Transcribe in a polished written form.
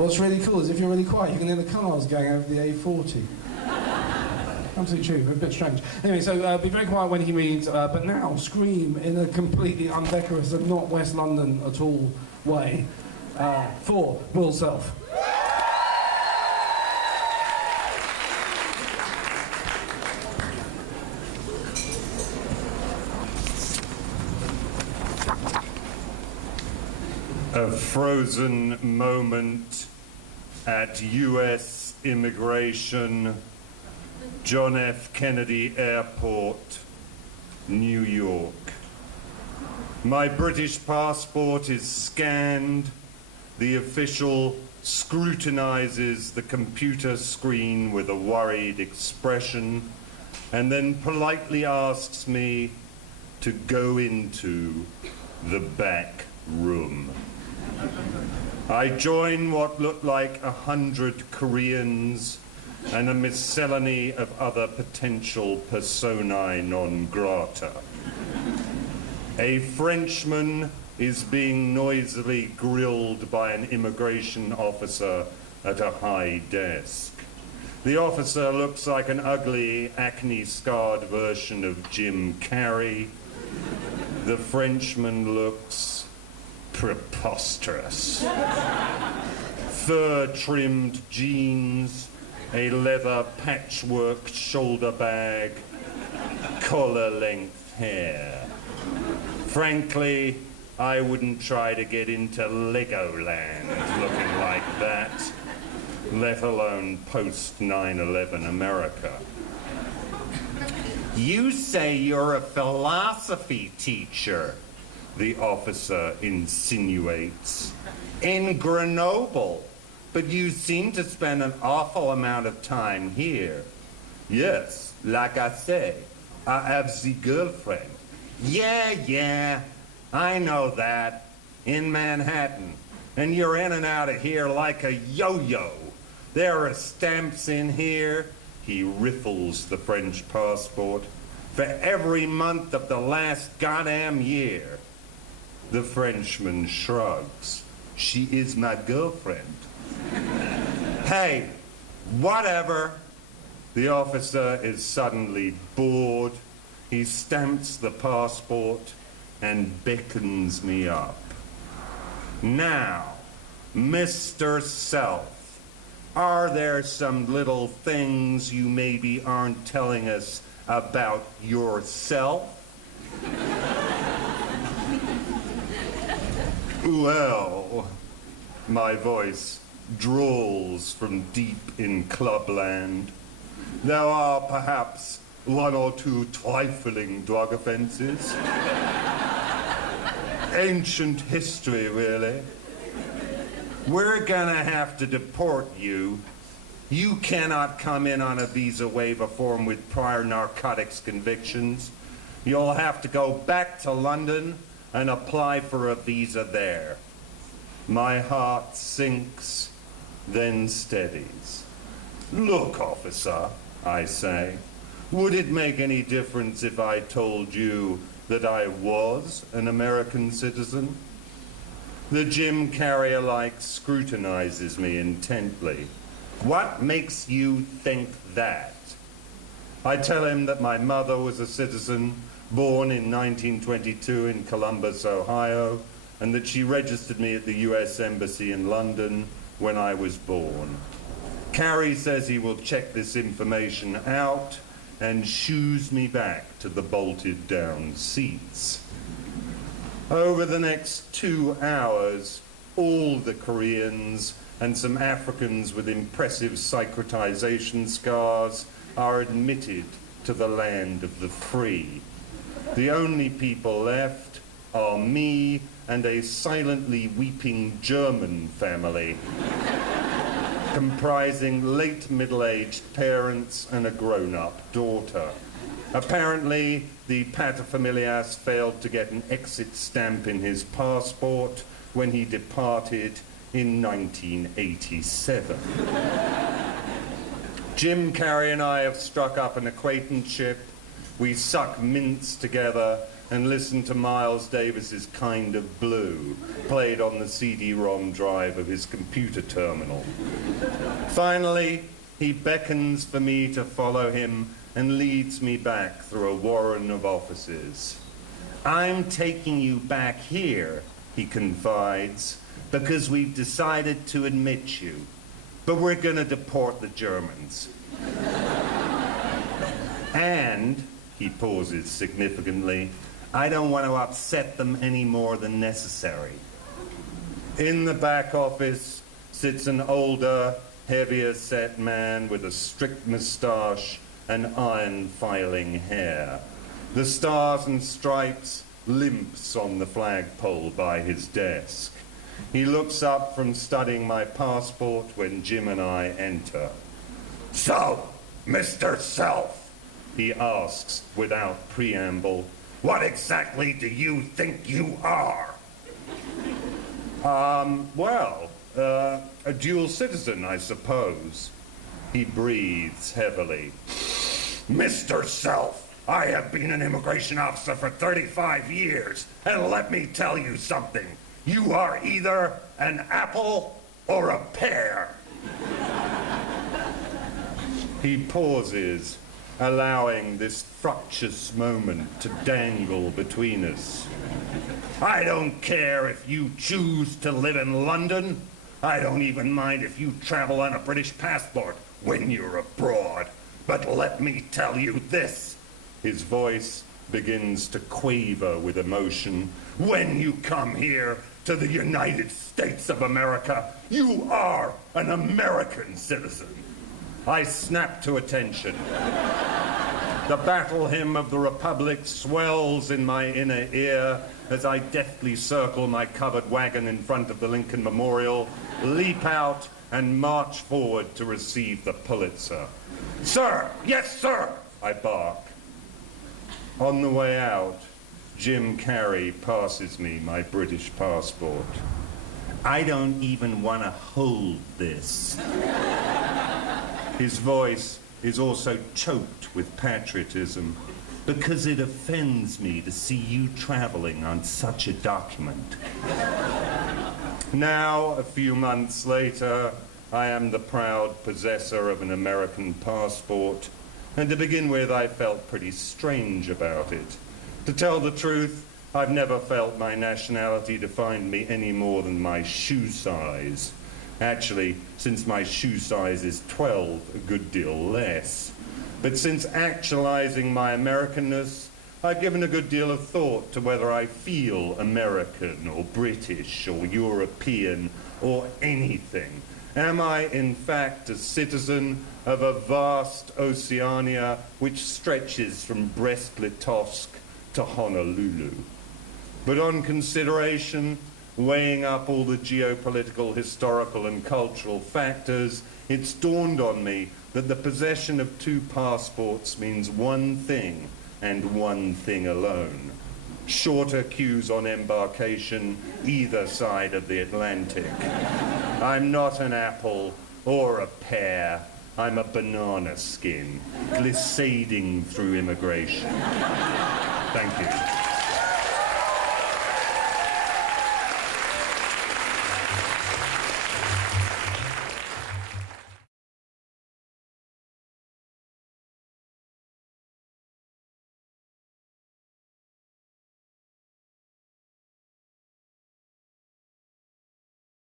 What's really cool is if you're really quiet, you can hear the cars going over the A40. Absolutely true, a bit strange. Anyway, so be very quiet when he reads, but now scream in a completely undecorous and not West London at all way for Will Self. A frozen moment at U.S. Immigration, John F. Kennedy Airport, New York. My British passport is scanned. The official scrutinizes the computer screen with a worried expression and then politely asks me to go into the back room. I join what looked like 100 Koreans and a miscellany of other potential personae non grata. A Frenchman is being noisily grilled by an immigration officer at a high desk. The officer looks like an ugly, acne-scarred version of Jim Carrey. The Frenchman looks preposterous. Fur-trimmed jeans, a leather patchwork shoulder bag, collar-length hair. Frankly, I wouldn't try to get into Legoland looking like that, let alone post-9/11 America. You say you're a philosophy teacher, the officer insinuates, in Grenoble, but you seem to spend an awful amount of time here. Yes, like I say, I have the girlfriend. Yeah, I know that, in Manhattan, and you're in and out of here like a yo-yo. There are stamps in here, he riffles the French passport, for every month of the last goddamn year. The Frenchman shrugs. She is my girlfriend. Hey, whatever. The officer is suddenly bored. He stamps the passport and beckons me up. Now, Mr. Self, are there some little things you maybe aren't telling us about yourself? Well, my voice drawls from deep in clubland. There are perhaps one or two trifling drug offenses. Ancient history, really. We're gonna have to deport you. You cannot come in on a visa waiver form with prior narcotics convictions. You'll have to go back to London and apply for a visa there. My heart sinks, then steadies. Look, officer, I say, would it make any difference if I told you that I was an American citizen? The Jim Carrey-alike scrutinizes me intently. What makes you think that? I tell him that my mother was a citizen, born in 1922 in Columbus, Ohio, and that she registered me at the US Embassy in London when I was born. Carrey says he will check this information out and shoos me back to the bolted down seats. Over the next 2 hours, all the Koreans and some Africans with impressive psychotization scars are admitted to the land of the free. The only people left are me and a silently weeping German family, comprising late middle-aged parents and a grown-up daughter. Apparently, the paterfamilias failed to get an exit stamp in his passport when he departed in 1987. Jim Carrey and I have struck up an acquaintanceship. We suck mints together, and listen to Miles Davis's Kind of Blue, played on the CD-ROM drive of his computer terminal. Finally, he beckons for me to follow him and leads me back through a warren of offices. "I'm taking you back here," he confides, "because we've decided to admit you. But we're going to deport the Germans. And," he pauses significantly, "I don't want to upset them any more than necessary." In the back office sits an older, heavier-set man with a strict moustache and iron-filing hair. The stars and stripes limps on the flagpole by his desk. He looks up from studying my passport when Jim and I enter. "So, Mr. Self," he asks without preamble, "what exactly do you think you are?" A dual citizen, I suppose." He breathes heavily. "Mr. Self, I have been an immigration officer for 35 years, and let me tell you something. You are either an apple or a pear." He pauses, allowing this fructious moment to dangle between us. "I don't care if you choose to live in London. I don't even mind if you travel on a British passport when you're abroad. But let me tell you this." His voice begins to quaver with emotion. "When you come here to the United States of America, you are an American citizen." I snap to attention. The battle hymn of the Republic swells in my inner ear as I deftly circle my covered wagon in front of the Lincoln Memorial, leap out, and march forward to receive the Pulitzer. "Sir! Yes, sir!" I bark. On the way out, Jim Carrey passes me my British passport. "I don't even want to hold this." His voice is also choked with patriotism, "because it offends me to see you traveling on such a document." Now, a few months later, I am the proud possessor of an American passport, and to begin with, I felt pretty strange about it. To tell the truth, I've never felt my nationality defined me any more than my shoe size. Actually, since my shoe size is 12, a good deal less. But since actualizing my Americanness, I've given a good deal of thought to whether I feel American or British or European or anything. Am I, in fact, a citizen of a vast Oceania which stretches from Brest-Litovsk to Honolulu? But on consideration, weighing up all the geopolitical, historical, and cultural factors, it's dawned on me that the possession of two passports means one thing and one thing alone: shorter queues on embarkation either side of the Atlantic. I'm not an apple or a pear. I'm a banana skin, glissading through immigration. Thank you.